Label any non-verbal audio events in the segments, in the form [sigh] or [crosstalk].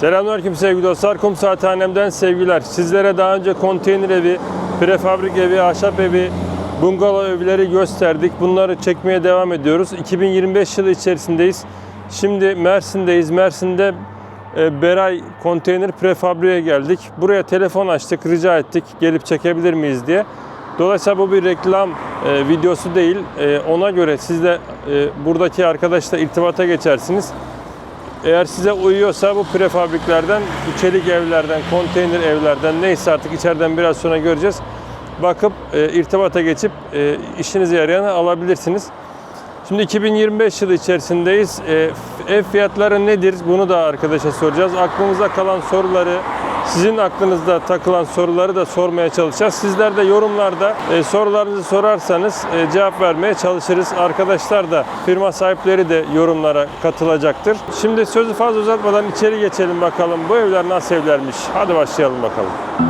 Selamünaleyküm sevgili dostlar. Kum Saathanem'den sevgiler. Sizlere daha önce konteyner evi, prefabrik evi, ahşap evi, bungalov evleri gösterdik. Bunları çekmeye devam ediyoruz. 2025 yılı içerisindeyiz. Şimdi Mersin'deyiz. Mersin'de e, Beray konteyner prefabriğe geldik. Buraya telefon açtık, rica ettik gelip çekebilir miyiz diye. Dolayısıyla bu bir reklam e, videosu değil. E, ona göre siz de buradaki arkadaşla irtibata geçersiniz. Eğer size uyuyorsa bu prefabriklerden, çelik evlerden, konteyner evlerden neyse artık içeriden biraz sonra göreceğiz. Bakıp e, irtibata geçip e, işinize yarayanı alabilirsiniz. Şimdi 2025 yılı içerisindeyiz. E, ev fiyatları nedir? Bunu da arkadaşa soracağız. Aklımıza kalan soruları, sizin aklınızda takılan soruları da sormaya çalışacağız. Sizler de yorumlarda e, sorularınızı sorarsanız e, cevap vermeye çalışırız. Arkadaşlar da firma sahipleri de yorumlara katılacaktır. Şimdi sözü fazla uzatmadan içeri geçelim bakalım. Bu evler nasıl evlermiş? Hadi başlayalım bakalım.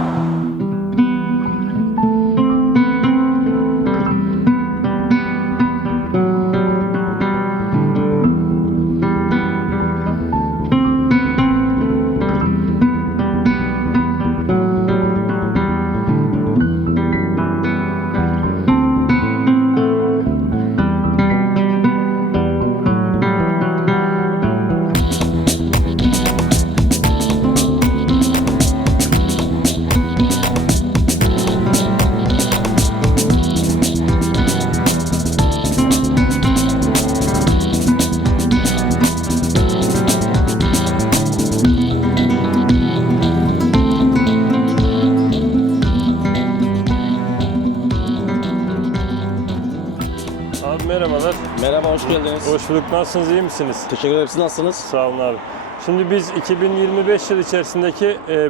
Geldiniz. Hoş bulduk. Nasılsınız? iyi misiniz? Teşekkür ederim. Siz nasılsınız? Sağ olun abi. Şimdi biz 2025 yıl içerisindeki e,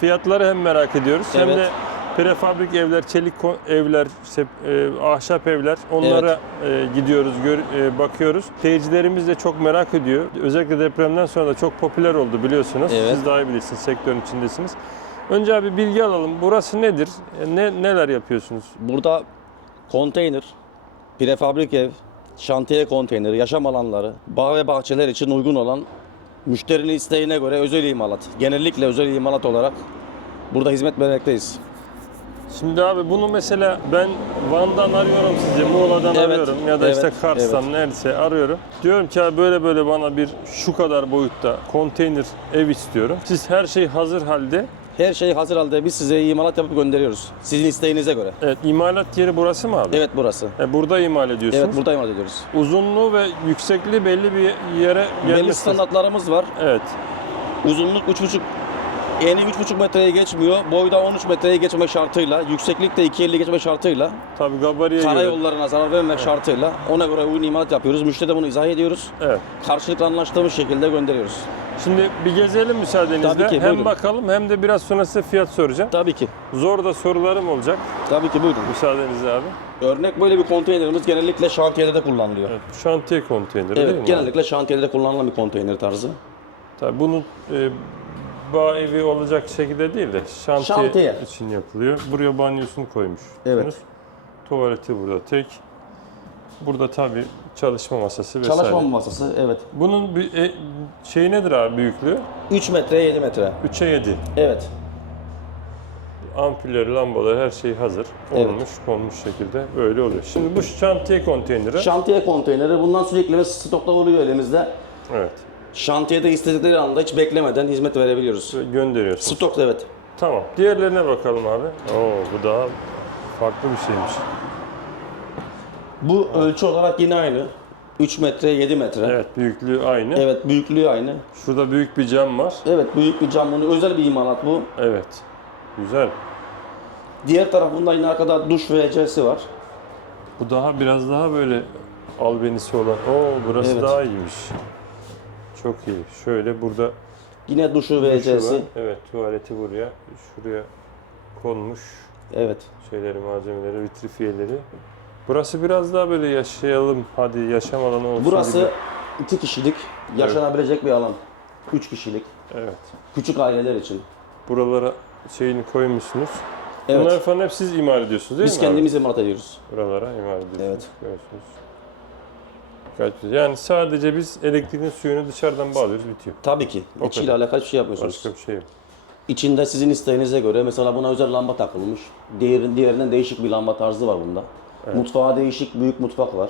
fiyatları hem merak ediyoruz hem Evet. de prefabrik evler, çelik evler, işte, e, ahşap evler onlara e, gidiyoruz, gör- e, bakıyoruz. Seyircilerimiz de çok merak ediyor. Özellikle depremden sonra da çok popüler oldu biliyorsunuz. Evet. Siz daha iyi bilirsiniz, sektörün içindesiniz. Önce abi bilgi alalım. Burası nedir? E, Ne neler yapıyorsunuz? Burada konteyner, prefabrik ev, şantiye konteyneri, yaşam alanları, bağ ve bahçeler için uygun olan müşterinin isteğine göre özel imalat. Genellikle özel imalat olarak burada hizmet vermekteyiz. Şimdi abi bunu mesela ben Van'dan arıyorum sizi, Muğla'dan Evet, arıyorum ya da işte evet, Kars'tan evet. neredeyse arıyorum. Diyorum ki abi böyle böyle bana bir şu kadar boyutta konteyner ev istiyorum. Siz her şey hazır halde. Her şey hazır halde biz size imalat yapıp gönderiyoruz. Sizin isteğinize göre. Evet imalat yeri burası mı abi? Evet burası. E, burada imal ediyorsunuz. Evet burada imalat ediyoruz. Uzunluğu ve yüksekliği belli bir yere Belli gelmesi. standartlarımız var. Evet. Uzunluk 3,5 Eni 3,5 metreye geçmiyor. Boyda 13 metreye geçme şartıyla, yükseklik de 2.50 geçme şartıyla, Tabii gabariye göre. karayollarına zarar vermemek şartıyla ona göre uygun imalat yapıyoruz. Müşteri de bunu izah ediyoruz. Evet. Karşılıklı anlaştığımız şekilde gönderiyoruz. Şimdi bir gezelim müsaadenizle. Tabii ki, hem buyurun. bakalım hem de biraz sonra size fiyat soracağım. Tabii ki. Zor da sorularım olacak. Tabii ki buyurun. Müsaadenizle abi. Örnek böyle bir konteynerimiz genellikle şantiyede de kullanılıyor. Evet, şantiye konteyneri değil mi? Evet, abi? genellikle şantiyede kullanılan bir konteyner tarzı. Tabii bunun e, bağ evi olacak şekilde değil de şantiye, Şantiye. için yapılıyor. Buraya banyosunu koymuşsunuz. Evet. Tuvaleti burada tek. Burada tabii çalışma masası vesaire. Çalışma masası, evet. Bunun bir e, şey nedir abi büyüklüğü? 3 metre 7 metre. 3'e 7. Evet. Ampulleri, lambaları her şey hazır. Evet. Olmuş, konmuş şekilde böyle oluyor. Şimdi bu şantiye konteyneri. Şantiye konteyneri bundan sürekli ve stokta oluyor elimizde. evet. Şantiyede istedikleri anda hiç beklemeden hizmet verebiliyoruz. Gönderiyorsun. Stokta evet. Tamam. Diğerlerine bakalım abi. Oo bu daha farklı bir şeymiş. Bu ölçü olarak yine aynı. 3 metre 7 metre. Evet. Evet büyüklüğü aynı. büyüklüğü aynı. Şurada büyük bir cam var. Evet büyük bir cam bunu özel bir imalat bu. Evet. Güzel. Diğer tarafında yine arkada duş WC'si var. Bu daha biraz daha böyle albenisi olan. Oo burası Evet. daha iyiymiş. Çok iyi. Şöyle burada Yine duşu duşu WC'si. var. Evet tuvaleti buraya. Şuraya konmuş. Evet. Şeyleri, malzemeleri, vitrifiyeleri. Burası biraz daha böyle yaşayalım, hadi yaşam alanı olsun Burası gibi. iki kişilik yaşanabilecek bir alan. 3 kişilik. Evet. Küçük aileler için. Buralara şeyini koymuşsunuz. Evet. Bunları falan hep siz imal ediyorsunuz değil Biz mi abi? kendimiz imalat ediyoruz. Buralara imal ediyorsunuz. Evet. Görüyorsunuz. Gayet güzel. Yani sadece biz elektriğin suyunu dışarıdan bağlıyoruz bitiyor. Tabii ki. O İçiyle kadar. alakalı hiçbir şey yapmıyorsunuz. Başka bir şey yok. İçinde sizin isteğinize göre mesela buna özel lamba takılmış. Diğer, diğerinden değişik bir lamba tarzı var bunda. Mutfağa değişik büyük mutfak var.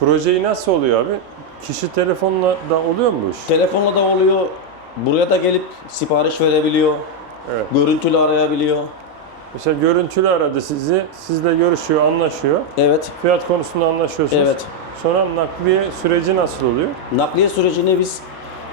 Projeyi nasıl oluyor abi? Kişi telefonla da oluyor mu bu iş? Telefonla da oluyor. Buraya da gelip sipariş verebiliyor. Evet. Görüntülü arayabiliyor. Mesela görüntülü aradı sizi, sizle görüşüyor, anlaşıyor. Evet. Fiyat konusunda anlaşıyorsunuz. Evet. Sonra nakliye süreci nasıl oluyor? Nakliye sürecini biz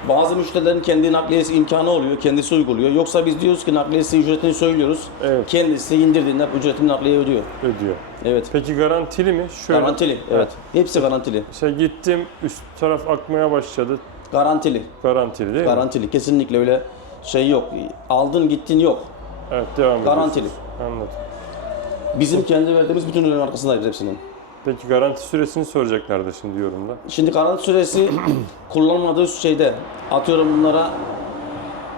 bazı müşterilerin kendi nakliyesi imkanı oluyor, kendisi uyguluyor. Yoksa biz diyoruz ki nakliyesi ücretini söylüyoruz. Evet. Kendisi indirdiğinde ücretini nakliye ödüyor. Ödüyor. Evet. Peki garantili mi? Şöyle. Garantili. Evet. Hepsi garantili. Mesela gittim, üst taraf akmaya başladı. Garantili. Garantili değil mi? Garantili. Kesinlikle öyle şey yok. Aldın gittin yok. Evet, devam. Garantili. Anladım. Bizim kendi verdiğimiz bütün ürünlerin arkasındayız hepsinin. Peki garanti süresini soracaklardı şimdi yorumda. Şimdi garanti süresi [clears throat] kullanmadığı şeyde atıyorum bunlara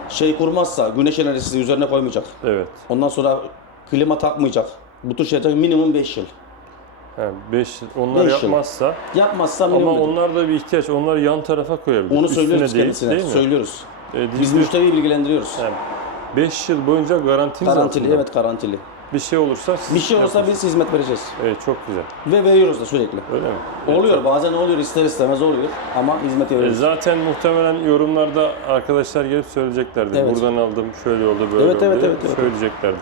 şey kurmazsa güneş enerjisi üzerine koymayacak. Evet. Ondan sonra klima takmayacak. Bu tür şeyler minimum 5 yıl. 5 onlar Beş yıl. yapmazsa Yapmazsa ama minimum. onlar da bir ihtiyaç. Onları yan tarafa koyabilir. Onu Üstüne söylüyoruz değil, kendisine. Değil mi? Söylüyoruz. E, Biz müşteriyi bilgilendiriyoruz. yani 5 yıl boyunca garantiniz Garantili, altında. evet garantili. Bir şey olursa siz Bir şey olursa biz hizmet vereceğiz. Evet çok güzel. Ve veriyoruz da sürekli. Öyle mi? Oluyor bazen oluyor ister istemez oluyor ama hizmet E, veriyoruz. zaten muhtemelen yorumlarda arkadaşlar gelip söyleyeceklerdi. Evet. Buradan aldım, şöyle oldu, böyle Evet, oldu evet, diye evet, evet. söyleyeceklerdi.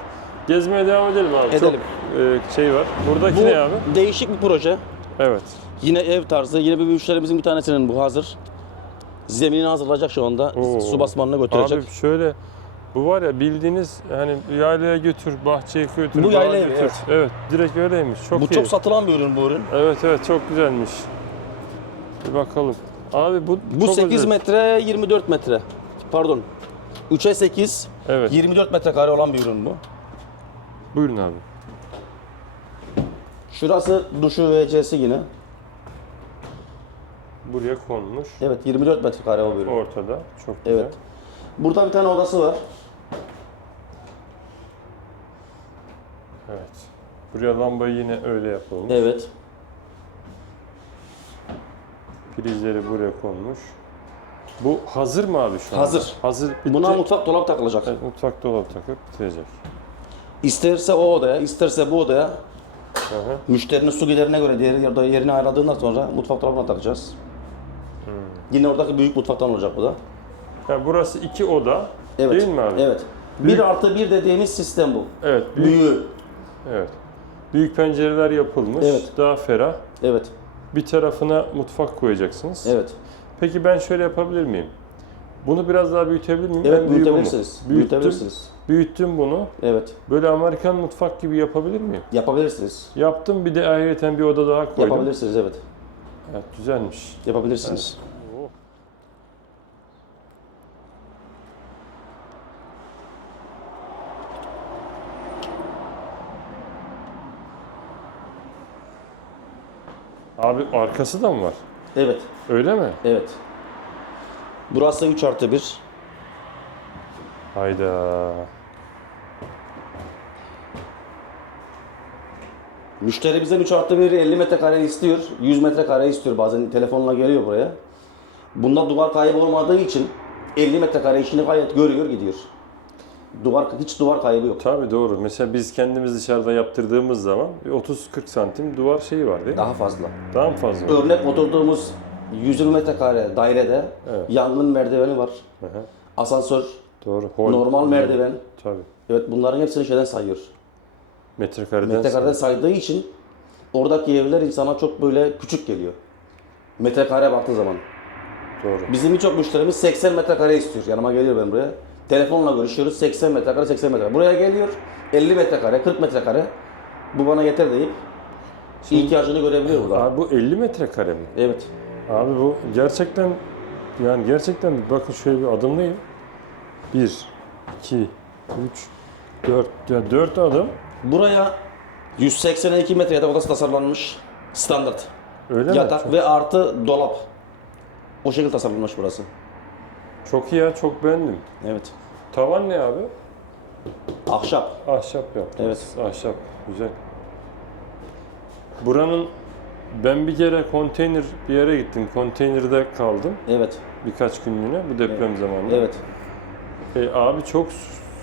Gezmeye devam edelim abi. Edelim. Çok e, şey var. Buradaki Bu ne abi? değişik bir proje. Evet. Yine ev tarzı. Yine bir müşterimizin bir tanesinin bu hazır. Zeminini hazırlayacak şu anda. Oo. Su basmanına götürecek. Abi şöyle bu var ya bildiğiniz hani yaylaya götür, bahçeye götür, Bu bağa yayla evi, götür. evet. Evet, direkt öyleymiş. Çok bu iyi. çok satılan bir ürün bu ürün. Evet evet çok güzelmiş. Bir bakalım. Abi bu Bu çok 8 özel. metre 24 metre. Pardon. 3'e 8 Evet. 24 metrekare olan bir ürün bu. Buyurun abi. Şurası duşu VC'si yine. Buraya konmuş. Evet 24 metrekare o bir ürün. Ortada. Çok güzel. Evet. Burada bir tane odası var. Evet. Buraya lambayı yine öyle yapılmış. Evet. Prizleri buraya konmuş. Bu hazır mı abi şu an? Hazır. Hazır. Bitti. Buna mutfak dolap takılacak. Evet, mutfak dolap takıp bitirecek. İsterse o odaya, isterse bu odaya Hı hı. müşterinin su giderine göre diğer yerde yerini ayarladığından sonra mutfak dolabına takacağız. Hmm. Yine oradaki büyük mutfaktan olacak bu da. Yani burası iki oda. Evet. Değil mi abi? Evet. Büyük- 1 artı 1 dediğimiz sistem bu. Evet. Büyük, Büyüğü. Evet. Büyük pencereler yapılmış. Evet. Daha ferah. Evet. Bir tarafına mutfak koyacaksınız. Evet. Peki ben şöyle yapabilir miyim? Bunu biraz daha büyütebilir miyim? Evet büyütebilirsiniz. Büyüttüm, Büyütebilirsiniz. büyüttüm bunu. Evet. Böyle Amerikan mutfak gibi yapabilir miyim? Yapabilirsiniz. Yaptım bir de ayrıyeten bir oda daha koydum. Yapabilirsiniz evet. Evet, güzelmiş. Yapabilirsiniz. Abi arkası da mı var? Evet. Öyle mi? Evet. Burası 3 artı 1. Hayda. Müşteri bizden 3 artı 1 50 metrekare istiyor. 100 metrekare istiyor. Bazen telefonla geliyor buraya. Bunda duvar kaybı olmadığı için 50 metrekare işini gayet görüyor gidiyor. Duvar hiç duvar kaybı yok. Tabii doğru. Mesela biz kendimiz dışarıda yaptırdığımız zaman bir 30-40 santim duvar şeyi var değil mi? Daha fazla. Daha mı fazla? Örnek oturduğumuz 120 metrekare dairede Evet. yangın merdiveni var. Hı. Asansör, Doğru. Hol. normal merdiven. Tabii. Evet bunların hepsini şeyden sayıyor. Metrekareden. Metrekareden saydığı için oradaki evler insana çok böyle küçük geliyor. Metrekare baktığı zaman. Doğru. Bizim birçok müşterimiz 80 metrekare istiyor. Yanıma geliyor ben buraya. Telefonla görüşüyoruz 80 metrekare 80 metrekare. Buraya geliyor 50 metrekare 40 metrekare. Bu bana yeter deyip ihtiyacını görebiliyor burada. Abi bu 50 metrekare mi? Evet. Abi bu gerçekten yani gerçekten bakın şöyle bir adımlayayım. 1, 2, 3, 4, ya 4 adım. Buraya 182 metre yatak odası tasarlanmış. Standart. Öyle mi? Yatak Çok, ve artı dolap. O şekilde tasarlanmış burası. Çok iyi ya, çok beğendim. Evet. Tavan ne abi? Ahşap. Ahşap yaptınız. Evet. Ahşap, güzel. Buranın Ben bir kere konteyner bir yere gittim. Konteynerde kaldım Evet. birkaç günlüğüne bu deprem zamanında. Evet. E, abi çok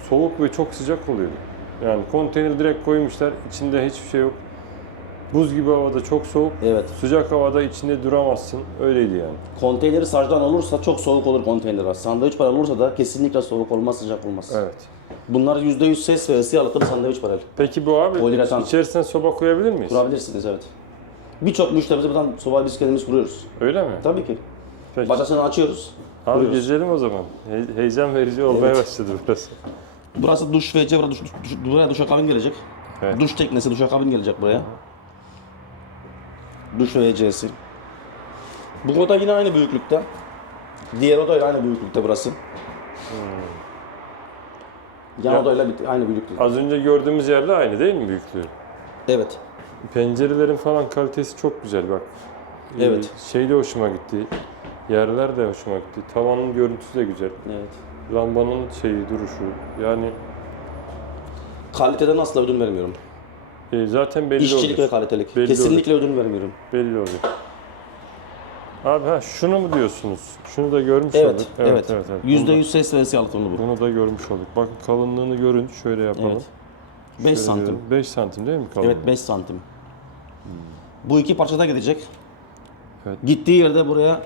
soğuk ve çok sıcak oluyordu. Yani konteyner direkt koymuşlar. içinde hiçbir şey yok. Buz gibi havada çok soğuk. Evet. Sıcak havada içinde duramazsın. Öyleydi yani. Konteyneri sacdan olursa çok soğuk olur konteyner. Sandviç para olursa da kesinlikle soğuk olmaz, sıcak olmaz. Evet. Bunlar %100 ses ve ısı yalıtımı sandviç paralel. Peki bu abi Poliüretan. içerisine soba koyabilir miyiz? Kurabilirsiniz evet. Birçok müşterimize buradan sobayı biz kendimiz kuruyoruz. Öyle mi? Tabii ki. Peki. Başkasını açıyoruz. Abi kuruyoruz. gezelim o zaman. He- heyecan verici olmaya Evet. başladı burası. Burası duş ve buraya duş, duş, buraya duşakabin gelecek. Evet. Duş teknesi, duşakabin gelecek buraya. Duş ve WC'si. Bu oda yine aynı büyüklükte. Diğer oda aynı büyüklükte burası. Yan Ya- odayla bir- aynı büyüklükte. Az önce gördüğümüz yerle aynı değil mi büyüklüğü? Evet. Pencerelerin falan kalitesi çok güzel bak. Ee, Evet. Şey de hoşuma gitti. Yerler de hoşuma gitti. Tavanın görüntüsü de güzel. Evet. Lambanın şeyi, duruşu. Yani Kaliteden asla ödün vermiyorum. E, zaten belli İşçilik ve oluyor. kalitelik. Belli Kesinlikle ödün vermiyorum. Belli oluyor. Abi ha şunu mu diyorsunuz? Şunu da görmüş Evet, olduk. evet. evet, evet. Yüzde yüz ses ve yalıtımlı bu. Bunu da görmüş olduk. Bakın kalınlığını görün. Şöyle yapalım. Evet. 5 santim. 5 santim değil mi kalınlığı? Evet 5 santim. Bu iki parçada gidecek. Evet. Gittiği yerde buraya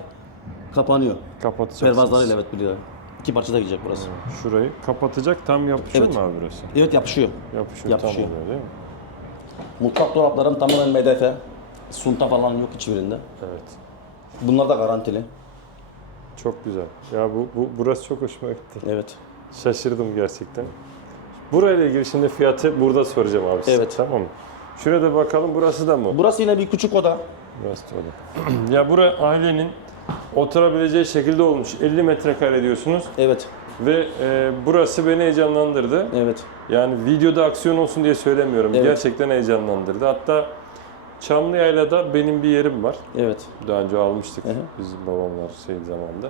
kapanıyor. Kapatacaksınız. Pervazlarıyla evet biliyor. İki parçada gidecek burası. Şurayı kapatacak tam yapışıyor Evet. mu abi burası? Evet yapışıyor. Yapışıyor, Yapışıyor. tam oluyor değil mi? Mutfak dolapların tamamen MDF. Sunta falan yok hiçbirinde. Evet. Bunlar da garantili. Çok güzel. Ya bu, bu burası çok hoşuma gitti. Evet. Şaşırdım gerçekten. Burayla ilgili şimdi fiyatı burada soracağım abi size. Evet. Tamam mı? Şuraya da bakalım burası da mı? Burası yine bir küçük oda. Burası da öyle. [clears throat] ya bura ailenin oturabileceği şekilde olmuş. 50 metrekare diyorsunuz Evet. Ve e, burası beni heyecanlandırdı. Evet. Yani videoda aksiyon olsun diye söylemiyorum. Evet. Gerçekten heyecanlandırdı. Hatta Çamlıyayla'da benim bir yerim var. Evet. Daha önce almıştık hı. bizim babamlar şey zamanında.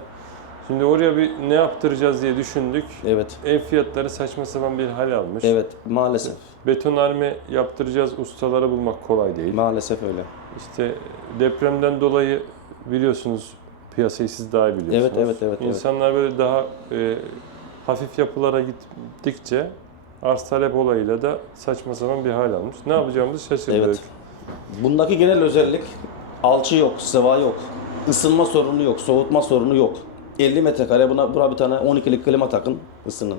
Şimdi oraya bir ne yaptıracağız diye düşündük. Evet. Ev fiyatları saçma sapan bir hal almış. Evet. Maalesef. Betonarme yaptıracağız, ustaları bulmak kolay değil. Maalesef öyle. İşte depremden dolayı biliyorsunuz piyasayı siz daha iyi biliyorsunuz. Evet, evet, evet, evet. İnsanlar böyle daha e, hafif yapılara gittikçe arz talep olayıyla da saçma sapan bir hal almış. Ne yapacağımızı şaşırdık. Evet. Bundaki genel özellik alçı yok, sıva yok, ısınma sorunu yok, soğutma sorunu yok. 50 metrekare buna, buna bir tane 12'lik klima takın, ısının.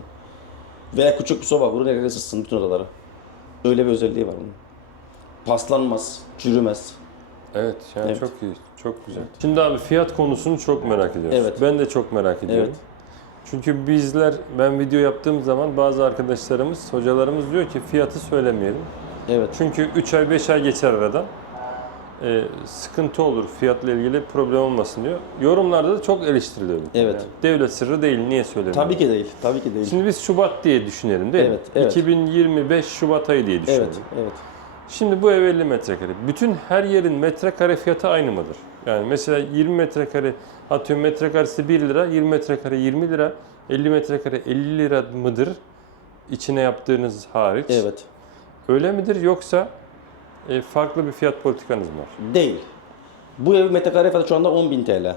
Veya küçük bir soba kurun, herkes ısıtsın bütün odaları. Öyle bir özelliği var bunun. Paslanmaz, çürümez. Evet, yani Evet. çok iyi, çok güzel. Şimdi abi fiyat konusunu çok merak ediyoruz. Evet. Ben de çok merak ediyorum. Evet. Çünkü bizler, ben video yaptığım zaman bazı arkadaşlarımız, hocalarımız diyor ki fiyatı söylemeyelim. Evet, Çünkü 3 ay 5 ay geçer aradan. Ee, sıkıntı olur fiyatla ilgili problem olmasın diyor. Yorumlarda da çok eleştiriliyor. bu. Evet. Yani devlet sırrı değil niye söylemiyor? tabii ki değil, tabii ki değil. Şimdi biz Şubat diye düşünelim değil Evet, mi? evet. 2025 Şubat ayı diye düşünelim. Evet, evet. Şimdi bu ev 50 metrekare. Bütün her yerin metrekare fiyatı aynı mıdır? Yani mesela 20 metrekare atıyorum metrekaresi 1 lira, 20 metrekare 20 lira, 50 metrekare 50 lira mıdır? İçine yaptığınız hariç. Evet. Öyle midir yoksa e, farklı bir fiyat politikanız mı var? Değil. Bu ev metrekare fiyatı şu anda 10.000 TL.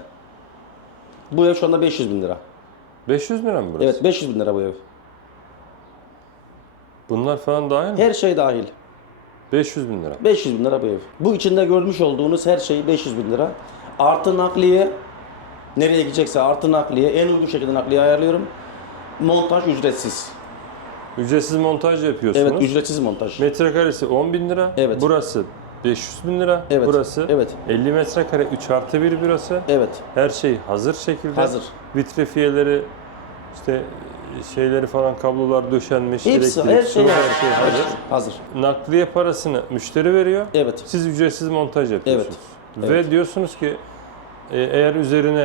Bu ev şu anda 500 bin lira. 500 lira mı burası? Evet, 500 bin lira bu ev. Bunlar falan dahil mi? Her şey dahil. 500 bin lira. 500 bin lira bu ev. Bu içinde görmüş olduğunuz her şey 500 bin lira. Artı nakliye, nereye gidecekse artı nakliye, en uygun şekilde nakliye ayarlıyorum. Montaj ücretsiz. Ücretsiz montaj yapıyorsunuz. Evet, ücretsiz montaj. Metrekaresi 10 bin lira. Evet. Burası 500 bin lira. Evet, Burası evet. 50 metrekare 3 artı 1 burası. Evet, Her şey hazır şekilde. hazır. Vitrifiyeleri, işte şeyleri falan kablolar döşenmiş. Hepsi, elektrik, her şey su, hazır. her şey hazır. Hazır. Nakliye parasını müşteri veriyor. Evet, Siz ücretsiz montaj yapıyorsunuz. Evet, Ve evet. diyorsunuz ki e, eğer üzerine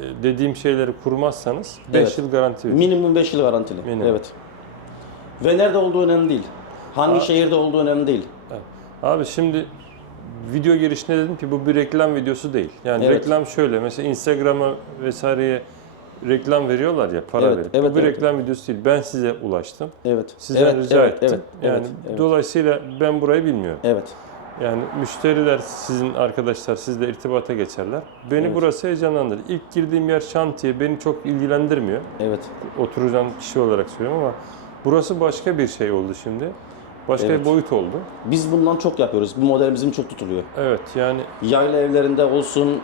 e, dediğim şeyleri kurmazsanız 5 Evet. yıl garanti verir. minimum 5 yıl garantili. Minimum. Evet. Ve nerede olduğu önemli değil. Hangi Aa. şehirde olduğu önemli değil. Abi şimdi video girişinde dedim ki bu bir reklam videosu değil. Yani Evet. reklam şöyle mesela Instagram'a vesaireye reklam veriyorlar ya para Evet, verip. evet, bu bir evet. reklam videosu değil. Ben size ulaştım. Evet. Sizden evet, rica evet, ettim. Evet, yani evet, evet. dolayısıyla ben burayı bilmiyorum. evet. Yani müşteriler, sizin arkadaşlar sizle irtibata geçerler. Beni Evet. burası heyecanlandırır. İlk girdiğim yer şantiye beni çok ilgilendirmiyor. Evet. Oturacağım kişi olarak söylüyorum ama burası başka bir şey oldu şimdi. Başka Evet. bir boyut oldu. Biz bundan çok yapıyoruz. Bu model bizim çok tutuluyor. Evet yani Yayla evlerinde olsun,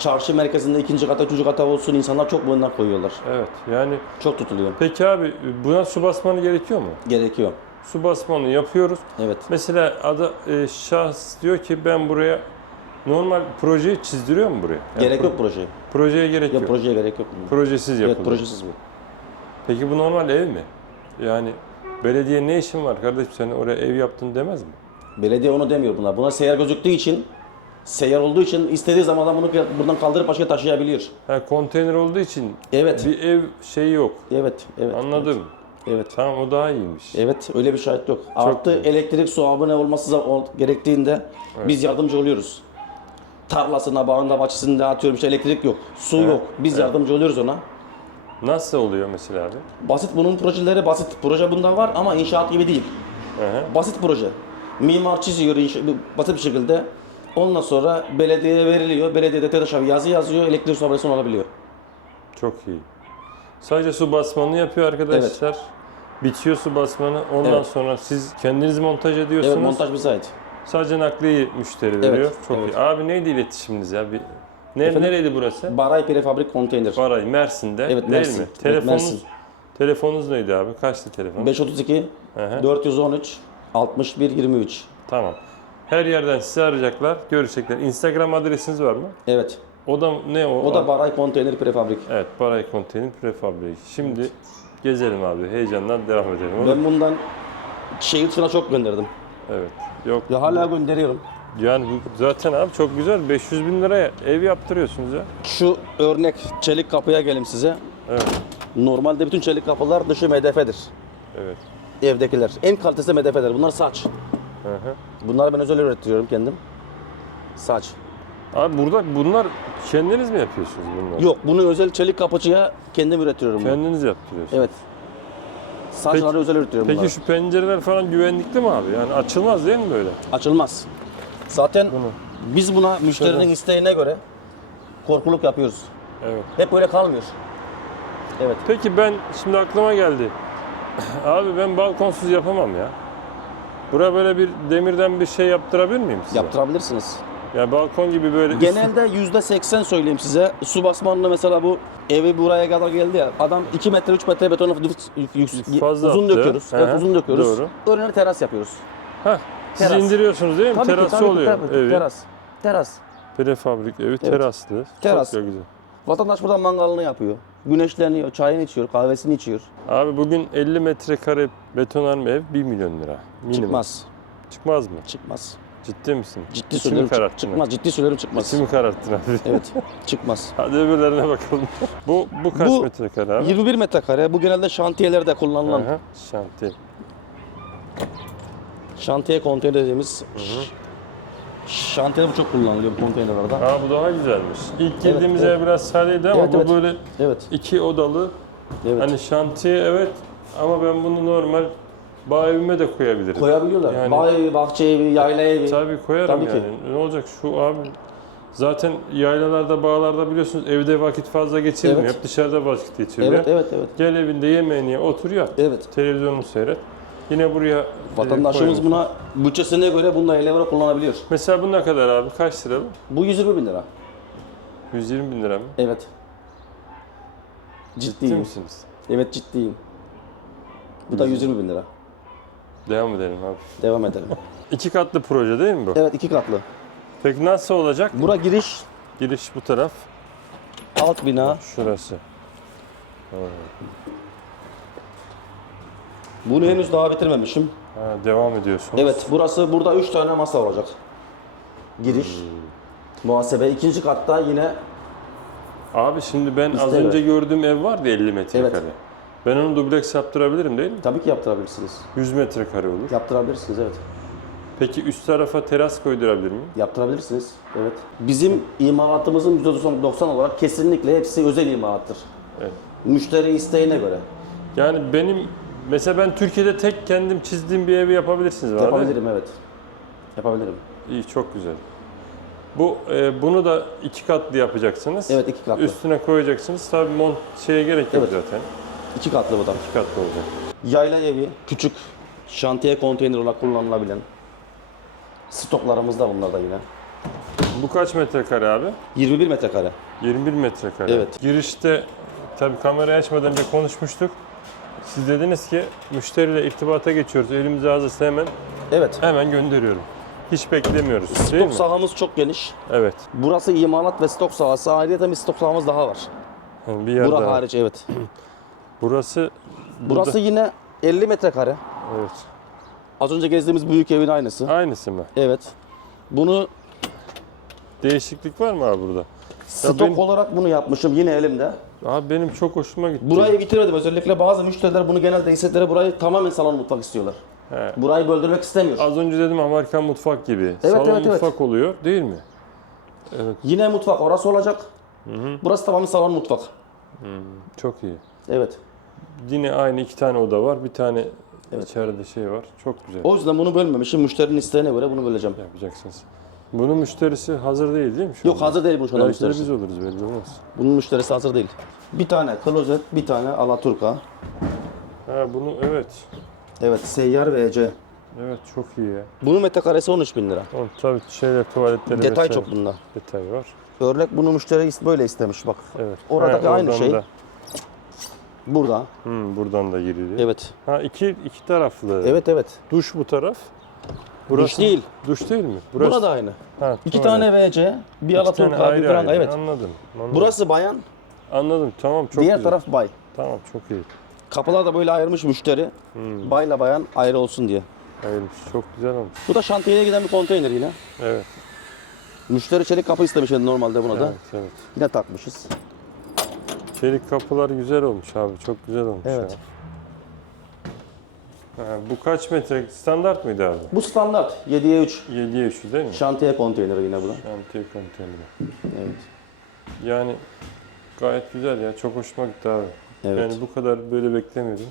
çarşı merkezinde ikinci kata, üçüncü kata olsun insanlar çok bundan koyuyorlar. evet yani Çok tutuluyor. peki abi buna su basmanı gerekiyor mu? Gerekiyor. Su basmanı yapıyoruz. Evet. Mesela ada, e, şahıs diyor ki ben buraya normal projeyi çizdiriyor mu buraya? Yani Gerek pro- yok projeye. Projeye gerek Yok yok. projeye gerek yok. Projesiz yapılıyor. Evet projesiz bu. Peki bu normal ev mi? Yani belediye ne işin var kardeşim sen oraya ev yaptın demez mi? Belediye onu demiyor buna. Buna seyyar gözüktüğü için, seyyar olduğu için istediği zaman adam bunu buradan kaldırıp başka taşıyabiliyor. Ha konteyner olduğu için Evet. bir ev şeyi yok. Evet, evet. Anladım. Evet. Tamam o daha iyiymiş. Evet, öyle bir şahit yok. Artı iyi. elektrik, su abone olması da ol- gerektiğinde biz yardımcı oluyoruz. Tarlasına, bağında, bahçesinde atıyorum işte elektrik yok, su yok. Biz yardımcı oluyoruz ona. Nasıl oluyor mesela abi? Basit bunun projeleri basit. Proje bunda var ama inşaat gibi değil. Hı. Basit proje. Mimar çiziyor inşa- basit bir şekilde. Ondan sonra belediyeye veriliyor. Belediyede TEDAŞ'a yazı yazıyor. Elektrik su abonesi olabiliyor. Çok iyi. Sadece su basmanı yapıyor arkadaşlar. Bitiyor su basmanı. Ondan Evet. sonra siz kendiniz montaj ediyorsunuz. Evet montaj bize ait. Sadece nakliyi müşteri veriyor. Çok evet. iyi. Abi neydi iletişiminiz ya? Bir... Ne, Efendim? nereydi burası? Baray Prefabrik Konteyner. Baray, Mersin'de. Evet, değil Mersin. mi? Evet, Telefonunuz, Mersin. telefonunuz neydi abi? Kaçtı telefon? 532 Hı hı. 413 61 23. Tamam. Her yerden sizi arayacaklar, görüşecekler. Instagram adresiniz var mı? Evet. O da ne o? O da Baray Konteyner Prefabrik. Evet, Baray Konteyner Prefabrik. Şimdi gezelim abi. Heyecandan devam edelim. olur? Ben bundan şehir dışına çok gönderdim. Evet. Yok. Ya hala gönderiyorum. Yani zaten abi çok güzel. 500 bin liraya ev yaptırıyorsunuz ya. Şu örnek çelik kapıya geleyim size. Evet. Normalde bütün çelik kapılar dışı MDF'dir. Evet. Evdekiler. En kalitesi MDF'dir. Bunlar saç. Hı hı. Bunları ben özel üretiyorum kendim. Saç. Abi burada bunlar kendiniz mi yapıyorsunuz bunları? Yok bunu özel çelik kapıcıya kendim üretiyorum. bunu. Kendiniz yaptırıyorsunuz. Evet. Saçları özel üretiyorum Peki bunları. şu pencereler falan güvenlikli mi abi? Yani açılmaz değil mi böyle? Açılmaz. Zaten Bunu. biz buna müşterinin Şöyle. isteğine göre korkuluk yapıyoruz. Evet. Hep böyle kalmıyor. Evet. Peki ben şimdi aklıma geldi. Abi ben balkonsuz yapamam ya. Buraya böyle bir demirden bir şey yaptırabilir miyim size? Yaptırabilirsiniz. Yani balkon gibi böyle Genelde yüzde seksen söyleyeyim size. Su basmanlı mesela bu evi buraya kadar geldi ya. Adam 2 metre 3 metre betonu yük- Fazla uzun attı. döküyoruz. Hı Evet uzun döküyoruz. doğru. Önüne teras yapıyoruz. Heh, siz Teras. indiriyorsunuz değil mi? Tabii ki, Terası tabii ki, oluyor tabii ki. evi. Teras. Teras. Prefabrik evi teraslı. Teras. Çok güzel. Vatandaş buradan mangalını yapıyor. Güneşleniyor, çayını içiyor, kahvesini içiyor. Abi bugün 50 metrekare betonarme ev 1 milyon lira. Minimum. Çıkmaz. Çıkmaz mı? Çıkmaz. Ciddi misin? Ciddi İçimi söylüyorum çık- kararttın. çıkmaz. Ciddi söylüyorum çıkmaz. İçimi kararttın abi. Evet, [laughs] çıkmaz. Hadi öbürlerine bakalım. bu bu kaç Bu metrekare abi? 21 metrekare. Bu genelde şantiyelerde kullanılan Aha, şantiye. şantiye konteyner dediğimiz şantiyede bu çok kullanılıyor bu konteynerlerde. Aa bu daha güzelmiş. İlk girdiğimiz evet. ev biraz sadeydi ama Evet, bu evet. böyle Evet, iki odalı. evet. Hani şantiye evet ama ben bunu normal bağ evime de koyabilirim. Koyabiliyorlar. Yani- Bağ evi, bahçe evi, yayla evi. Tabii koyarım Tabii ki. yani. Ne olacak şu abi Zaten yaylalarda, bağlarda biliyorsunuz evde vakit fazla geçirmiyor. Evet. Hep dışarıda vakit geçiriyor. Evet, evet, evet. Gel evinde yemeğini ye, otur yat. Evet. Televizyonunu seyret. Yine buraya e, Vatandaşımız koyalım. buna bütçesine göre bununla elevre kullanabiliyor. Mesela bu ne kadar abi? Kaç lira bu? Bu 120 bin lira. 120 bin lira mı? Evet. Ciddi Ciddiyim. misiniz? Evet ciddiyim. Bu da 120 bin lira. Devam edelim abi. Devam edelim. [laughs] İki katlı proje değil mi bu? evet iki katlı. Peki nasıl olacak? Bura giriş, Giriş bu taraf. alt bina. Şurası. Bunu henüz daha bitirmemişim. Ha, devam ediyorsunuz. Evet burası burada 3 tane masa olacak. Giriş. Hmm. Muhasebe. ikinci katta yine Abi şimdi ben az İsterim. önce gördüğüm ev vardı 50 metrekare. Evet. Ben onu dubleks yaptırabilirim değil mi? tabii ki yaptırabilirsiniz. 100 metrekare olur. Yaptırabilirsiniz evet. Peki üst tarafa teras koydurabilir miyim? Yaptırabilirsiniz. Evet. Bizim imalatımızın %90 olarak kesinlikle hepsi özel imalattır. Evet. Müşteri isteğine göre. Yani benim mesela ben Türkiye'de tek kendim çizdiğim bir evi yapabilirsiniz abi. Yapabilirim evet. Yapabilirim. İyi çok güzel. Bu e, bunu da iki katlı yapacaksınız. Evet iki katlı. Üstüne koyacaksınız. Tabii mont şeye gerek yok Evet. zaten. İki katlı bu da. İki katlı olacak. Yayla evi küçük şantiye konteyner olarak kullanılabilen stoklarımız da bunlar da yine. Bu kaç metrekare abi? 21 metrekare. 21 metrekare. Evet. Girişte tabii kamerayı açmadan önce konuşmuştuk. Siz dediniz ki müşteriyle irtibata geçiyoruz. Elimize hazırsa hemen Evet. hemen gönderiyorum. Hiç beklemiyoruz. değil mi? Sahamız çok geniş. Evet. Burası imalat ve stok sahası. Ayrıca bir stok sahamız daha var. Yani bir yer Bura daha. hariç evet. Burası Burası yine 50 metrekare. evet. Az önce gezdiğimiz büyük evin aynısı. Aynısı mı? Evet. Bunu Değişiklik var mı abi burada? stok benim- olarak bunu yapmışım yine elimde. Abi benim çok hoşuma gitti. Burayı bitirmedim. Özellikle bazı müşteriler bunu genelde hissetleri burayı tamamen salon mutfak istiyorlar. He. Burayı böldürmek istemiyor. Az önce dedim Amerikan mutfak gibi. Evet, Salon evet, evet. mutfak oluyor değil mi? Yine mutfak orası olacak. Burası tamamen salon mutfak. Çok iyi. Evet. Yine aynı iki tane oda var. Bir tane Evet. içeride şey var. Çok güzel O yüzden bunu bölmemişim. Müşterinin isteğine göre bunu böleceğim. yapacaksınız. Bunun müşterisi hazır değil değil mi şu Yok anda? hazır değil bu şu anda Belki de müşterisi. biz oluruz belli olmaz. Bunun müşterisi hazır değil. Bir tane klozet, bir tane alaturka. Ha bunu evet. Evet seyyar ve EC. Evet çok iyi ya. Bunun metrekaresi 13 bin lira. O, tabii şeyler tuvaletleri Detay vesaire. çok bunda. Detay var. Örnek bunu müşteri is- böyle istemiş bak. Evet. Oradaki aynı oradan şey. Da, Burada. Hmm, buradan da giriliyor. Evet. Ha iki iki taraflı. Evet evet. Duş bu taraf. Duş değil. Duş değil mi? Burada da aynı. Ha, İki tuvalet. tane WC, bir alaturka, bir ayrı. Evet. Anladım. anladım. Burası bayan, Anladım. Tamam çok diğer güzel. taraf bay. Tamam çok iyi. Kapılar da böyle ayırmış müşteri. Hmm. Bayla bayan ayrı olsun diye. Hayır, çok güzel olmuş. Bu da şantiyeye giden bir konteyner yine. Evet. Müşteri çelik kapı istemiş normalde buna da. Evet, evet. Yine takmışız. Çelik kapılar güzel olmuş abi. Çok güzel olmuş Evet. ya. Bu kaç metre? Standart mıydı abi? Bu standart 7'ye 3 7'ye 3 değil mi? şantiye konteyneri yine bu da. Şantiye konteyneri. Evet. Yani gayet güzel ya. Çok hoşuma gitti abi. Evet. Yani bu kadar böyle beklemiyordum.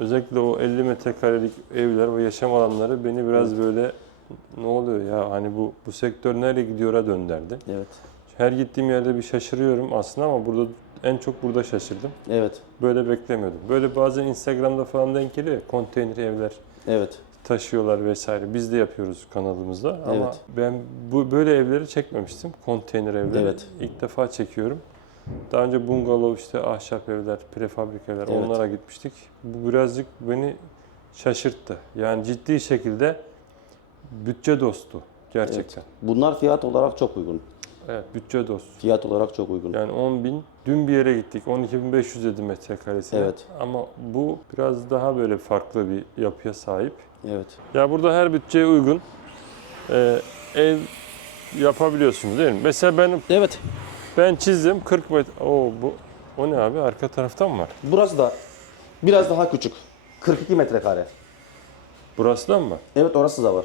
Özellikle o 50 metrekarelik evler ve yaşam alanları beni biraz böyle ne oluyor ya hani bu bu sektör nereye gidiyor'a dönderdi. Evet. Her gittiğim yerde bir şaşırıyorum aslında ama burada en çok burada şaşırdım. Evet. Böyle beklemiyordum. Böyle bazen Instagram'da falan denk geliyor konteyner evler Evet. taşıyorlar vesaire. Biz de yapıyoruz kanalımızda ama Evet. ben bu böyle evleri çekmemiştim. Konteyner evleri. Evet. İlk defa çekiyorum. Daha önce bungalov işte ahşap evler, prefabrik evler Evet. onlara gitmiştik. Bu birazcık beni şaşırttı. Yani ciddi şekilde bütçe dostu gerçekten. Bunlar fiyat olarak çok uygun. Evet, bütçe dostu. Fiyat olarak çok uygun. Yani 10 bin. Dün bir yere gittik. 12.500 dedi metrekaresine. Evet. Ama bu biraz daha böyle farklı bir yapıya sahip. Evet. Ya burada her bütçeye uygun e, ev yapabiliyorsunuz değil mi? Mesela ben Evet. ben çizdim 40 metre. Oo bu o ne abi? Arka tarafta mı var? Burası da biraz daha küçük. 42 metrekare. Burası da mı var? Evet orası da var.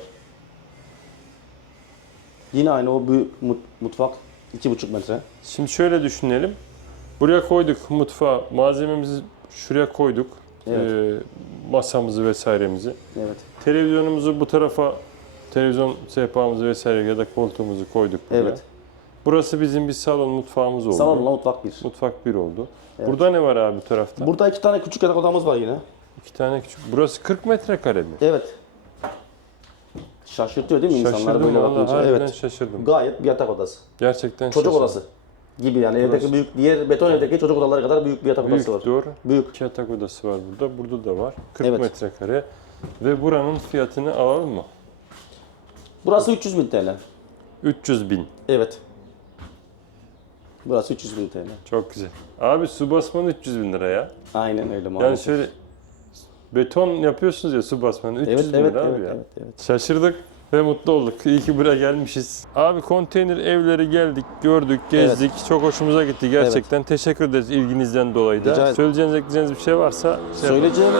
Yine aynı o büyük mut- mutfak 2,5 metre. Şimdi şöyle düşünelim. Buraya koyduk mutfağı, malzememizi şuraya koyduk. Evet. E, masamızı vesairemizi. Evet. Televizyonumuzu bu tarafa televizyon sehpamızı vesaire ya da koltuğumuzu koyduk buraya. Evet. Burası bizim bir salon mutfağımız oldu. Salonla mutfak bir. Mutfak bir oldu. Evet. Burada ne var abi bu tarafta? Burada iki tane küçük yatak odamız var yine. İki tane küçük. Burası 40 metrekare mi? Evet. Şaşırtıyor değil mi insanlar Şaşırdım böyle vallahi bakınca? harbiden Evet. şaşırdım. Gayet bir yatak odası. Gerçekten Çocuk şaşırdım. odası gibi yani evdeki büyük diğer beton evdeki çocuk odaları kadar büyük bir yatak Büyük odası var. doğru. Büyük. İki yatak odası var burada. Burada da var. 40 Evet. metrekare. Ve buranın fiyatını alalım mı? Burası 300 bin TL. 300 bin. Evet. Burası 300 bin TL. Çok güzel. Abi su basmanı 300 bin lira ya. Aynen öyle Yani maalesef. şöyle beton yapıyorsunuz ya su basmanı 300 evet, evet, lira evet, abi ya. evet, evet. Şaşırdık ve mutlu olduk. İyi ki buraya gelmişiz. Abi konteyner evleri geldik, gördük, gezdik. Çok hoşumuza gitti gerçekten. Teşekkür ederiz ilginizden dolayı da. Rica. Söyleyeceğiniz, ekleyeceğiniz bir şey varsa şey. Söyleyeceğim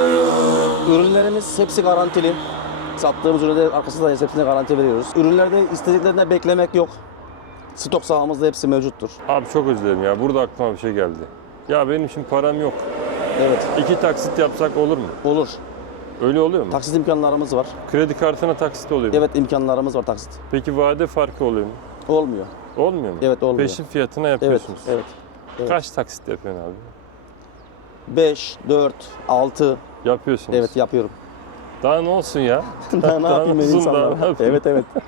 ürünlerimiz hepsi garantili. Sattığımız ürünlerin arkasında hepsine garanti veriyoruz. Ürünlerde istediklerinden beklemek yok. Stok sahamızda hepsi mevcuttur. Abi çok özür dilerim ya. Burada aklıma bir şey geldi. Ya benim şimdi param yok. Evet, İki taksit yapsak olur mu? olur. Öyle oluyor mu? Taksit imkanlarımız var. Kredi kartına taksit oluyor mu? Evet imkanlarımız var taksit. Peki vade farkı oluyor mu? Olmuyor. Olmuyor mu? Evet olmuyor. Peşin fiyatına yapıyorsunuz. evet. evet. Kaç taksit yapıyorsun abi? 5, 4, 6 Yapıyorsunuz. evet yapıyorum. Daha ne olsun ya? [laughs] Daha ne yapayım ben uzun, daha ne yapayım? Evet evet. [laughs]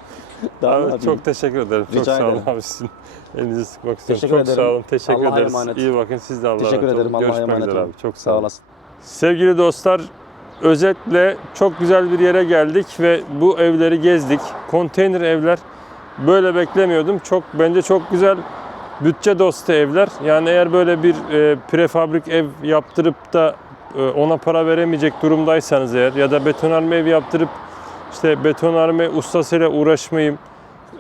Daha abi çok teşekkür ederim. çok Rica sağ olun ederim. abi sizin. Elinizi sıkmak istiyorum. Teşekkür çok ederim. sağ olun. Teşekkür Allah'a ederiz. emanet. İyi bakın siz de Allah'a Teşekkür emanet olun. ederim. Allah'a emanet üzere olun. abi. Çok sağ, Sağ olasın. Sevgili dostlar, özetle çok güzel bir yere geldik ve bu evleri gezdik. Konteyner evler böyle beklemiyordum. Çok bence çok güzel bütçe dostu evler. Yani eğer böyle bir e, prefabrik ev yaptırıp da e, ona para veremeyecek durumdaysanız eğer ya da betonarme ev yaptırıp işte betonarme ustasıyla uğraşmayayım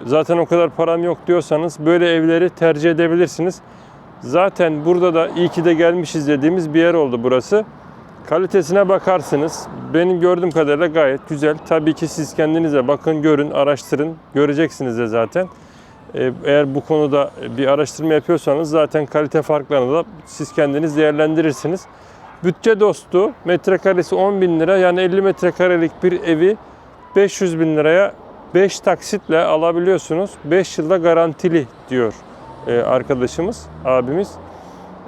zaten o kadar param yok diyorsanız böyle evleri tercih edebilirsiniz. Zaten burada da iyi ki de gelmişiz dediğimiz bir yer oldu burası. Kalitesine bakarsınız. Benim gördüğüm kadarıyla gayet güzel. Tabii ki siz kendinize bakın, görün, araştırın. Göreceksiniz de zaten. Ee, Eğer bu konuda bir araştırma yapıyorsanız zaten kalite farklarını da siz kendiniz değerlendirirsiniz. Bütçe dostu, metrekaresi 10 bin lira yani 50 metrekarelik bir evi 500 bin liraya 5 taksitle alabiliyorsunuz. 5 yılda garantili diyor e, arkadaşımız, abimiz.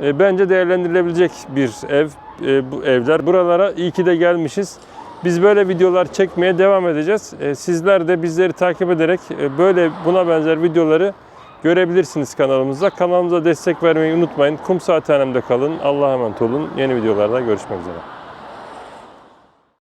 E, bence değerlendirilebilecek bir ev e, bu evler. Buralara iyi ki de gelmişiz. Biz böyle videolar çekmeye devam edeceğiz. Sizler de bizleri takip ederek böyle buna benzer videoları görebilirsiniz kanalımızda. Kanalımıza destek vermeyi unutmayın. Kum Saathanem'de kalın. Allah'a emanet olun. Yeni videolarda görüşmek üzere.